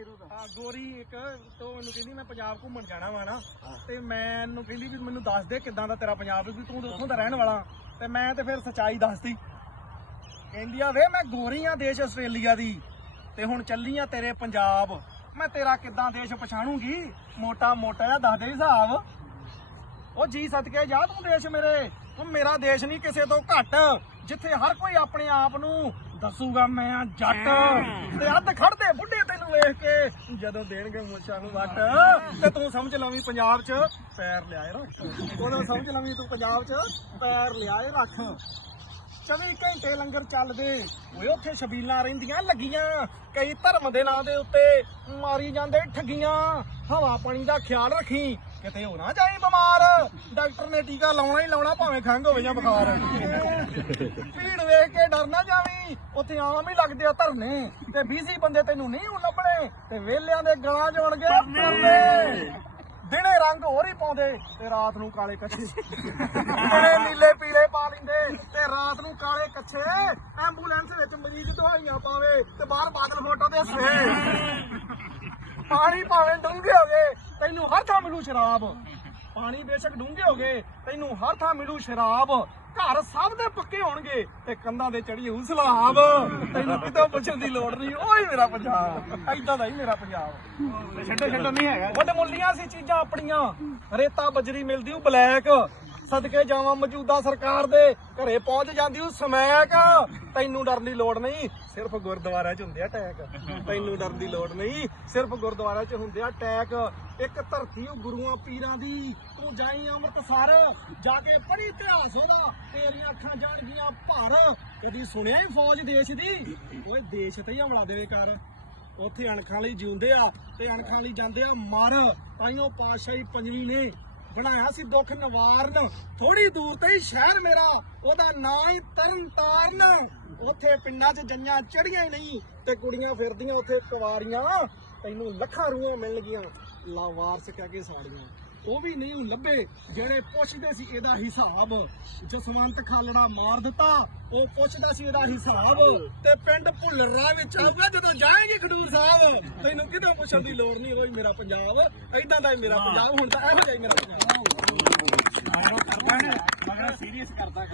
ਸ਼ੁਰੂ ਤੋਂ ਆ ਗੋਰੀ ਇੱਕ ਤੋਂ ਮੈਨੂੰ ਕਹਿੰਦੀ ਮੈਂ ਪੰਜਾਬ ਘੁੰਮਣ ਜਾਣਾ ਵਾ ਨਾ ਤੇ ਮੈਨੂੰ ਕਹਿੰਦੀ ਵੀ ਮੈਨੂੰ ਦੱਸ ਦੇ ਕਿੱਦਾਂ ਦਾ ਤੇਰਾ ਪੰਜਾਬ ਵੀ ਤੂੰ ਤਾਂ ਉੱਥੋਂ ਦਾ ਰਹਿਣ ਵਾਲਾ। ਤੇ ਮੈਂ ਤੇ ਫਿਰ ਸੱਚਾਈ ਦੱਸਦੀ ਕਹਿੰਦੀ ਆ ਵੇ ਮੈਂ ਗੋਰੀ ਆ ਦੇਸ਼ ਆਸਟ੍ਰੇਲੀਆ ਦੀ ਤੇ ਹੁਣ ਚੱਲੀ ਆ ਤੇਰੇ ਪੰਜਾਬ। ਮੈਂ ਤੇਰਾ ਕਿੱਦਾਂ ਦੇਸ਼ ਪਛਾਣੂਗੀ? ਮੋਟਾ ਮੋਟਾ ਜਿਹਾ ਦੱਸ ਦੇ ਹਿਸਾਬ। ਉਹ ਜੀ ਸਦਕੇ ਜਾ ਤੂੰ ਦੇਸ਼ ਮੇਰੇ। ਉਹ ਮੇਰਾ ਦੇਸ਼ ਨਹੀਂ ਕਿਸੇ ਤੋਂ ਘੱਟ। ਜਿੱਥੇ ਹਰ ਕੋਈ ਆਪਣੇ ਆਪ ਨੂੰ ਦੱਸੂਗਾ ਮੈਂ ਆ ਜੱਟ। ਤੇ ਅੱਧ ਖੜਦੇ ਬੁੱਢੇ ਤੈਨੂੰ ਜਦੋਂ ਦੇਣਗੇ ਮੁੱਛਾਂ ਨੂੰ ਵੱਟ, ਤੇ ਤੂੰ ਸਮਝ ਲਵੀਂ ਪੰਜਾਬ 'ਚ ਪੈਰ ਲਿਆਏ ਰੱਖ। ਉਦੋਂ ਸਮਝ ਲਵੀਂ ਤੂੰ ਪੰਜਾਬ 'ਚ ਪੈਰ ਲਿਆਏ ਰੱਖ। 24 ਘੰਟੇ ਲੰਗਰ ਚੱਲਦੇ। ਓਏ, ਉੱਥੇ ਛਬੀਲਾਂ ਰਹਿੰਦੀਆਂ, ਲੱਗੀਆਂ। ਕਈ ਧਰਮ ਦੇ ਨਾਂ ਦੇ ਉੱਤੇ ਮਾਰੀ ਜਾਂਦੇ, ਠੱਗੀਆਂ। ਹਵਾ ਪਾਣੀ ਦਾ ਖਿਆਲ ਰੱਖੀ। ਕਿਤੇ ਹੋ ਨਾ ਜਾਈ ਬਿਮਾਰ। ਡਾਕਟਰ ਨੇ ਟੀਕਾ ਲਾਉਣਾ ਹੀ ਲਾਉਣਾ, ਭਾਵੇਂ ਖੰਘ ਹੋਵੇ ਜਾਂ ਬੁਖਾਰ ਭੀੜ ਵੇਖ ਕੇ ਡਰ ਨਾ ਜਾਵੀਂ। ਉੱਥੇ ਆਮ ਹੀ ਲੱਗਦੇ ਆ ਧਰਨੇ। ਤੇ ਬੀਸੀ ਬੰਦੇ ਤੈਨੂੰ ਨਹੀਂ ਹੁਣ ਲੱਭਣੇ। ਤੇ ਵੇਲਿਆਂ ਦੇ ਗਲਾਂ ਜੋਣਗੇ ਧਰਨੇ। ਦਿਨੇ ਰੰਗ ਹੋਰ ਹੀ ਪਾਉਂਦੇ। ਤੇ ਰਾਤ ਨੂੰ ਕਾਲੇ ਕੱਛੇ। ਦਿਨੇ ਨੀਲੇ ਪੀਲੇ ਪਾ ਲੈਂਦੇ ਤੇ ਰਾਤ ਨੂੰ ਕਾਲੇ ਕੱਛੇ। ਐਂਬੂਲੈਂਸ ਵਿੱਚ ਮਰੀਜ਼ ਦਵਾਈਆਂ ਪਾਵੇ ਤੇ ਬਾਹਰ ਬਾਦਲ ਫੋਟੋ ਦੇ ਸਵੇ ਪਾਣੀ ਭਾਵੇਂ ਡੂੰਘੇ ਹੋਵੇ। ਤੈਨੂੰ ਹਰ ਥਾਂ ਮਿਲੂ ਸ਼ਰਾਬ। ਪਾਣੀ ਬੇਸ਼ੱਕ ਡੂੰਘੇ ਹੋ ਗਏ ਤੈਨੂੰ ਹਰ ਥਾਂ ਮਿਲੂ ਸ਼ਰਾਬ। ਘਰ ਸਭ ਦੇ ਪੱਕੇ ਹੋਣਗੇ ਤੇ ਕੰਧਾਂ ਦੇ ਚੜੀ ਹੋਊ ਸਲਾਬ ਤੈਨੂੰ ਕਿਤੋਂ ਪੁੱਛਣ ਦੀ ਲੋੜ ਨਹੀਂ ਓਏ ਮੇਰਾ ਪੰਜਾਬ ਐਦਾਂ ਦਾ ਹੀ ਮੇਰਾ ਪੰਜਾਬ। ਛੱਡੋ ਛੱਡੋ ਨਹੀਂ ਹੈਗਾ। ਵੱਡ ਮੁੱਲੀਆਂ ਸੀ ਚੀਜ਼ਾਂ ਆਪਣੀਆਂ ਰੇਤਾ ਬਜਰੀ ਮਿਲਦੀ ਉਹ ਬਲੈਕ। ਸਦਕੇ ਜਾਵਾਂ ਮੌਜੂਦਾ ਸਰਕਾਰ ਦੇ, ਘਰੇ ਪਹੁੰਚ ਜਾਂਦੀ ਉਹ ਸਮੈਕ। ਤੈਨੂੰ ਡਰਨ ਦੀ ਲੋੜ ਨਹੀਂ, ਸਿਰਫ ਗੁਰਦੁਆਰਾ 'ਚ ਹੁੰਦੇ ਆ ਟੈਕ ਤੈਨੂੰ ਡਰਨ ਦੀ ਲੋੜ ਨਹੀਂ, ਸਿਰਫ ਗੁਰਦੁਆਰਾ 'ਚ ਹੁੰਦੇ ਆ ਟੈਕ ਇੱਕ ਧਰਤੀ ਉਹ ਗੁਰੂਆਂ ਪੀਰਾਂ ਦੀ, ਤੂੰ ਜਾਈ ਅੰਮ੍ਰਿਤਸਰ, ਜਾ ਕੇ ਪੜ੍ਹੀ ਇਤਿਹਾਸ ਉਹਦਾ। ਤੇਰੀਆਂ ਅੱਖਾਂ ਜਾਣਗੀਆਂ ਭਰ। ਕਦੀ ਸੁਣਿਆ ਹੀ ਫੌਜ ਦੇਸ਼ ਦੀ? ਓਏ ਦੇਸ਼ ਤੇ ਹੀ ਹਮਲਾ ਦੇਵੇ ਕਰ। ਉੱਥੇ ਅਣਖਾਂ ਲਈ ਜਿਉਂਦੇ ਆ, ਤੇ ਅਣਖਾਂ ਲਈ ਜਾਂਦੇ ਆ ਮਰ। ਤਾਈਓ ਪਾਤਸ਼ਾਹੀ ਪੰਜਵੀਂ ਨੇ। ਬਣਾਇਆ ਸੀ ਦੁੱਖ ਨਿਵਾਰਨ। ਥੋੜੀ ਦੂਰ ਤੇ ਹੀ ਸ਼ਹਿਰ ਮੇਰਾ, ਉਹਦਾ ਨਾਂ ਹੀ ਤਰਨ ਤਾਰਨ ਉੱਥੇ ਪਿੰਡਾਂ 'ਚ ਜੰਜਾਂ ਚੜੀਆਂ ਹੀ ਨਹੀਂ ਤੇ ਕੁੜੀਆਂ ਫਿਰਦੀਆਂ ਉੱਥੇ ਕੁਵਾਰੀਆਂ। ਤੈਨੂੰ ਲੱਖਾਂ ਰੂਹਾਂ ਮਿਲਣਗੀਆਂ। ਲਾਵਾਰਸ ਕਹਿ ਕੇ ਸਾੜੀਆਂ। ਉਹ ਵੀ ਨਹੀਂ ਲੱਭੇ ਜਿਹੜੇ ਪੁੱਛਦੇ ਸੀ ਇਹਦਾ ਹਿਸਾਬ। ਜਸਵੰਤ ਖਾਲੜਾ ਮਾਰ ਦਿੱਤਾ ਉਹ ਪੁੱਛਦਾ ਸੀ ਇਹਦਾ ਹਿਸਾਬ ਤੇ ਪਿੰਡ ਭੁੱਲਰਾ ਵਿੱਚ ਆਊਗਾ ਜਦੋਂ ਜਾਏਗੀ ਖਡੂਰ ਸਾਹਿਬ। ਤੈਨੂੰ ਕਿਤੇ ਪੁੱਛਣ ਦੀ ਲੋੜ ਨਹੀਂ ਹੋਈ ਮੇਰਾ ਪੰਜਾਬ? ਐਦਾਂ ਦਾ ਹੀ ਮੇਰਾ ਪੰਜਾਬ ਹੁਣ ਤਾਂ ਇਹੋ ਜਿਹਾ ਹੀ ਮੇਰਾ ਪੰਜਾਬ। ਸੀਰੀਅਸ ਕਰਦਾ।